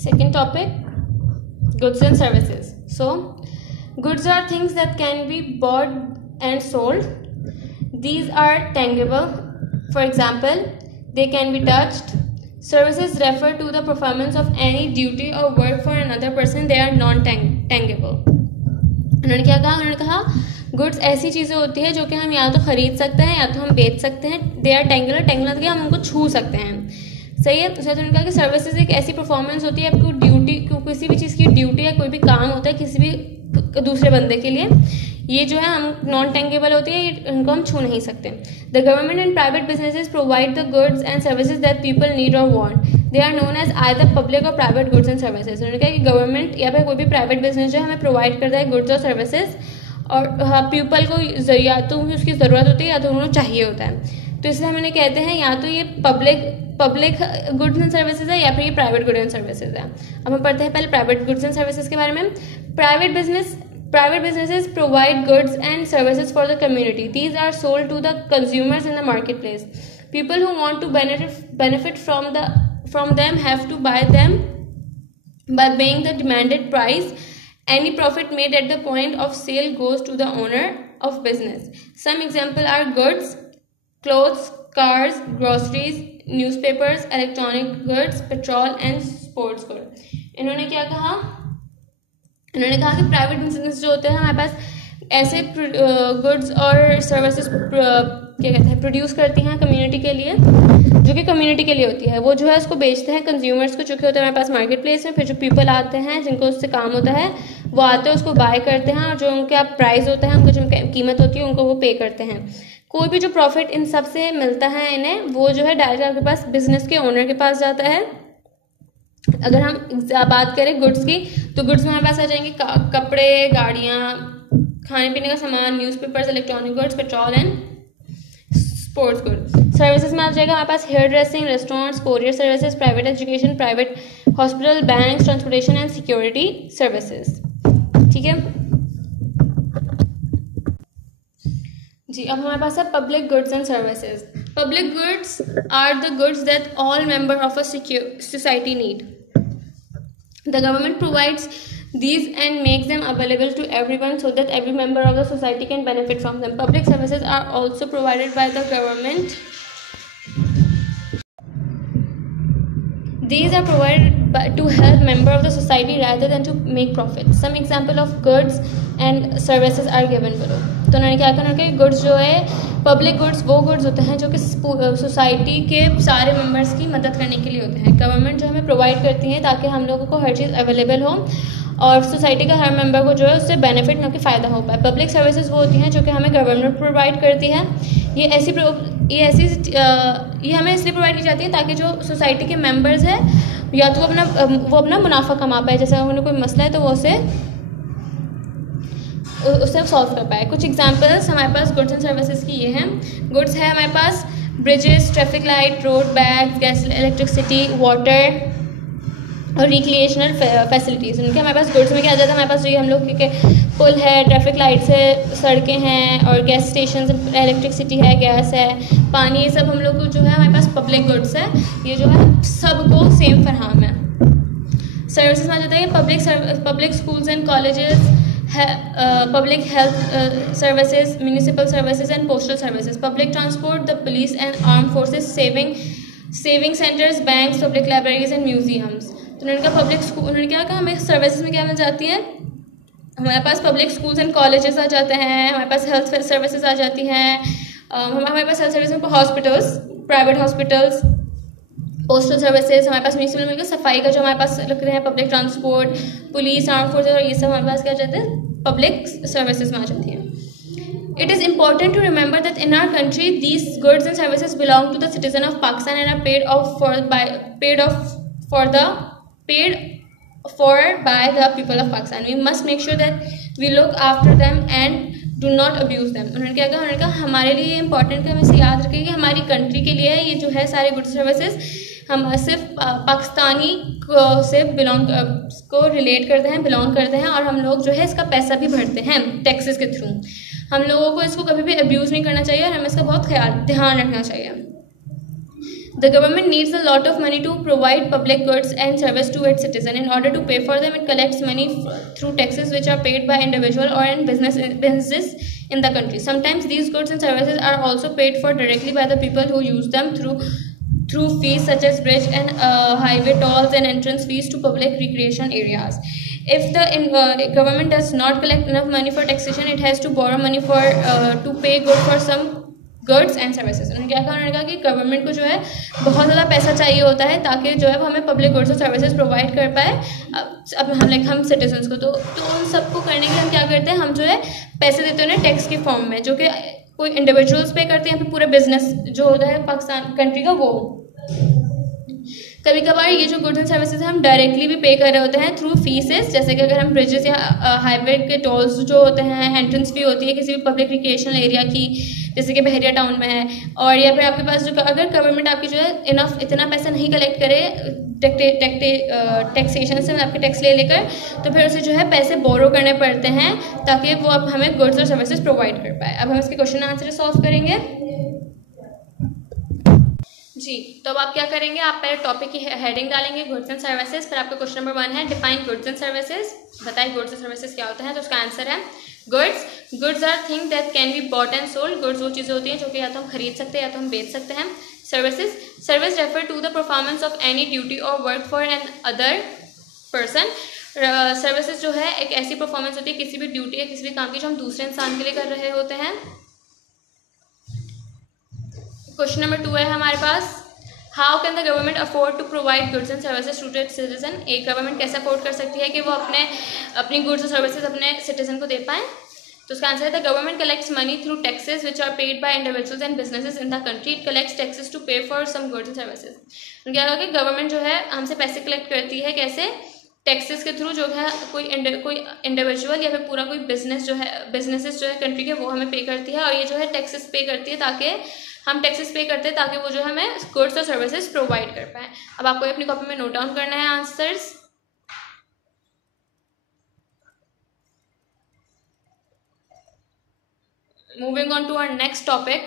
Second topic, goods and services. So, goods are things that can be bought and sold. These are tangible. For example, they can be touched. Services refer to the performance of any duty or work for another person. They are non-tangible. उन्होंने क्या कहा? उन्होंने कहा goods ऐसी चीज़ें होती है जो कि हम या तो खरीद सकते हैं या तो हम बेच सकते हैं. They are टेंगुलर. टेंगुलर मतलब हम उनको छू सकते हैं. सही है. उसके बाद उन्होंने कहा कि सर्विसेज एक ऐसी परफॉर्मेंस होती है, आपको ड्यूटी, किसी भी चीज़ की ड्यूटी या कोई भी काम होता है किसी भी दूसरे बंदे के लिए, ये जो है हम नॉन टेंगेबल होती है, इनको हम छू नहीं सकते. The government and private businesses provide the goods and services that people need और want. They are known as either public और प्राइवेट गुड्स एंड सर्विसेज. उन्होंने कहा कि गवर्नमेंट या फिर कोई भी प्राइवेट बिजनेस जो हमें प्रोवाइड करता है गुड्स और सर्विसेज, और पीपल को या तो उसकी ज़रूरत होती है या तो उन्हें चाहिए होता है. तो इसलिए हम इन्हें कहते हैं या तो ये पब्लिक गुड्स एंड सर्विसेज है या फिर ये प्राइवेट गुड्स एंड सर्विसेज है. अब हम पढ़ते हैं पहले प्राइवेट गुड्स एंड सर्विसेज के बारे में. Private businesses provide goods and services for the community. These are sold to the consumers in the marketplace. People who want to benefit from them have to buy them by paying the demanded price. Any profit made at the point of sale goes to the owner of business. Some examples are goods, clothes, cars, groceries, newspapers, electronic goods, petrol and sports goods. इन्होंने क्या कहा? उन्होंने कहा कि private business जो होते हैं हमारे पास ऐसे गुड्स और सर्विसेज क्या कहते हैं प्रोड्यूस करती हैं कम्युनिटी के लिए, जो कि कम्युनिटी के लिए होती है. वो जो है उसको बेचते हैं कंज्यूमर्स को, जो कि होते हैं हमारे पास मार्केट प्लेस में. फिर जो पीपल आते हैं जिनको उससे काम होता है वो आते हैं उसको बाय करते हैं, और जो उनका प्राइस होता है, उनका जो कीमत होती है उनको वो पे करते हैं. कोई भी जो प्रॉफिट इन सब से मिलता है इन्हें, वो जो है डायरेक्ट आपके पास बिजनेस के ओनर के पास जाता है. अगर हम बात करें गुड्स की, तो गुड्स में हमारे पास आ जाएंगे कपड़े, गाड़ियाँ, खाने पीने का सामान, newspapers, electronic goods, petrol and sports goods. Services में आ जाएगा हमारे पास hair dressing, restaurants, courier services, private education, private hospital, bank, transportation and security services. ठीक है जी. अब हमारे पास है public goods and services. Public goods are the goods that all members of a society need. The government provides these and makes them available to everyone so that every member of the society can benefit from them. Public services are also provided by the government. These are provided to help members of the society rather than to make profit. Some example of goods and services are given below. तो उन्होंने क्या करना कि goods जो है public goods वो goods होते हैं जो कि सोसाइटी के सारे मेंबर्स की मदद करने के लिए होते हैं. गवर्नमेंट जो हमें प्रोवाइड करती है ताकि हम लोगों को हर चीज़ अवेलेबल हो और सोसाइटी का हर मेंबर को जो है उससे बेनिफिट ना कि फ़ायदा हो पाए. पब्लिक सर्विसेज वो होती हैं जो कि हमें गवर्नमेंट प्रोवाइड करती है. ये हमें इसलिए प्रोवाइड की जाती है ताकि जो सोसाइटी के मेंबर्स हैं या तो वो अपना मुनाफा कमा पाए. जैसे उन्हें कोई मसला है तो वो उससे सॉल्व कर पाए. कुछ एग्जांपल्स हमारे पास गुड्स एंड सर्विसेज की ये हैं. गुड्स है हमारे पास bridges, traffic light, road bags, gas, electricity, water और रिक्रिएशनल फैसिलिटीज़. उनके हमारे पास गुड्स में क्या आ जाता है? हमारे पास जो हम लोग के पुल है, ट्रैफिक लाइट्स है, सड़कें हैं और गैस स्टेशन, इलेक्ट्रिसिटी है, गैस है, पानी, ये सब हम लोग को जो है हमारे पास पब्लिक गुड्स है. ये जो है सबको सेम फराहम है. सर्विसेज में आ जाता है public schools and colleges, public health services, municipal services and postal services, public transport, the police and armed forces, saving centers, banks, public libraries and museums. तो उन्होंने कहा पब्लिक स्कूल, उन्होंने क्या कहा हमें सर्विसेज में क्या मिल जाती है? हमारे पास पब्लिक स्कूल्स एंड कॉलेजेस आ जाते हैं, हमारे पास हेल्थ सर्विसेज आ जाती हैं, हमारे पास हेल्थ सर्विस में hospitals, private hospitals, postal services, हमारे पास म्यूनिसिपल में सफाई का जो हमारे पास लग रहे हैं, public transport, police, arm forces और ये सब हमारे पास क्या जाते हैं? पब्लिक सर्विसेज में आ जाती हैं. It is important to remember that in our country these goods and services belong to the citizen of Pakistan and are paid for by the people of Pakistan. We must make sure that we look after them and do not abuse them. उन्होंने क्या कहा? उन्होंने कहा हमारे लिए important है, हमें इसे याद रखें कि हमारी कंट्री के लिए ये जो है सारे गुड्स सर्विसेज हम सिर्फ पाकिस्तानी से को रिलेट करते हैं, बिलोंग करते हैं, और हम लोग जो है इसका पैसा भी भरते हैं टैक्सेस के थ्रू. हम लोगों को इसको कभी भी अब्यूज़ नहीं करना चाहिए और हमें इसका बहुत ध्यान रखना चाहिए. The government needs a lot of money to provide public goods and service to its citizens. In order to pay for them, it collects money through taxes which are paid by individual or in businesses in the country. Sometimes these goods and services are also paid for directly by the people who use them through fees such as bridge and highway tolls and entrance fees to public recreation areas. If the government does not collect enough money for taxation, it has to borrow money for to pay good for some goods and services. उन्होंने क्या कहा, उन्होंने कहा कि government को जो है बहुत ज़्यादा पैसा चाहिए होता है ताकि जो है वो हमें पब्लिक गुड्स और सर्विसेज प्रोवाइड कर पाए अब हम सिटीजन्स को. तो उन सबको करने के लिए हम क्या करते हैं, हम जो है पैसे देते हैं टैक्स के फॉर्म में, जो कि कोई इंडिविजुअल्स पे करते हैं या फिर पूरे बिजनेस जो होता है पाकिस्तान कंट्री का वो. कभी कभार ये जो गुड्स एंड सर्विसेज हम डायरेक्टली भी पे कर रहे होते हैं थ्रू फीसेस, जैसे कि अगर हम ब्रिजेस या हाईवे के टोल्स जो होते हैं, एंट्रेंस फी होती है किसी भी पब्लिक रिक्रिएशनल एरिया की, जैसे कि बहरिया टाउन में है, और या फिर आपके पास जो अगर गवर्नमेंट आपकी जो है इतना पैसा नहीं कलेक्ट करे टैक्सेशन से आपके टैक्स लेकर, तो फिर उसे जो है पैसे बोरो करने पड़ते हैं ताकि वो अब हमें गुड्स और सर्विसेज प्रोवाइड कर पाए. अब हम इसके क्वेश्चन आंसर सॉल्व करेंगे जी. तो अब आप क्या करेंगे, आप पहले टॉपिक की हेडिंग डालेंगे गुड्स एंड सर्विसेज, फिर आपका क्वेश्चन नंबर 1 है डिफाइन गुड्स एंड सर्विसेज. बताइए गुड्स एंड सर्विसेज क्या होता है. तो उसका आंसर है goods are thing that can be bought and sold. Goods वो चीज़ें होती हैं जो कि या तो हम खरीद सकते हैं या तो हम बेच सकते हैं. Service refer to the performance of any duty और work for an other person. Services जो है एक ऐसी परफॉर्मेंस होती है किसी भी ड्यूटी या किसी भी काम की जो हम दूसरे इंसान के लिए कर रहे होते हैं. क्वेश्चन नंबर 2 है हमारे पास, how can the government afford to provide goods and services to its citizen. एक गवर्नमेंट कैसे अफोर्ड कर सकती है कि वो अपनी गुड्स और सर्विसेज अपने सिटीजन को दे पाएँ. तो उसका आंसर है the government collects money through taxes which are paid by individuals and businesses in the country. It collects taxes to pay for some goods and services. क्या होगा कि गवर्नमेंट जो है हमसे पैसे कलेक्ट करती है, कैसे, टैक्सेस के थ्रू, जो है कोई इंडिविजुअल या फिर पूरा कोई बिजनेसेस जो है कंट्री के वो हमें पे करती है, और ये जो है टैक्सेस पे करती है ताकि हम टैक्सेस पे करते हैं ताकि वो जो हमें गुड्स और सर्विसेज प्रोवाइड कर पाए. अब आपको अपनी कॉपी में नोट डाउन करना है answers. Moving on to our next topic,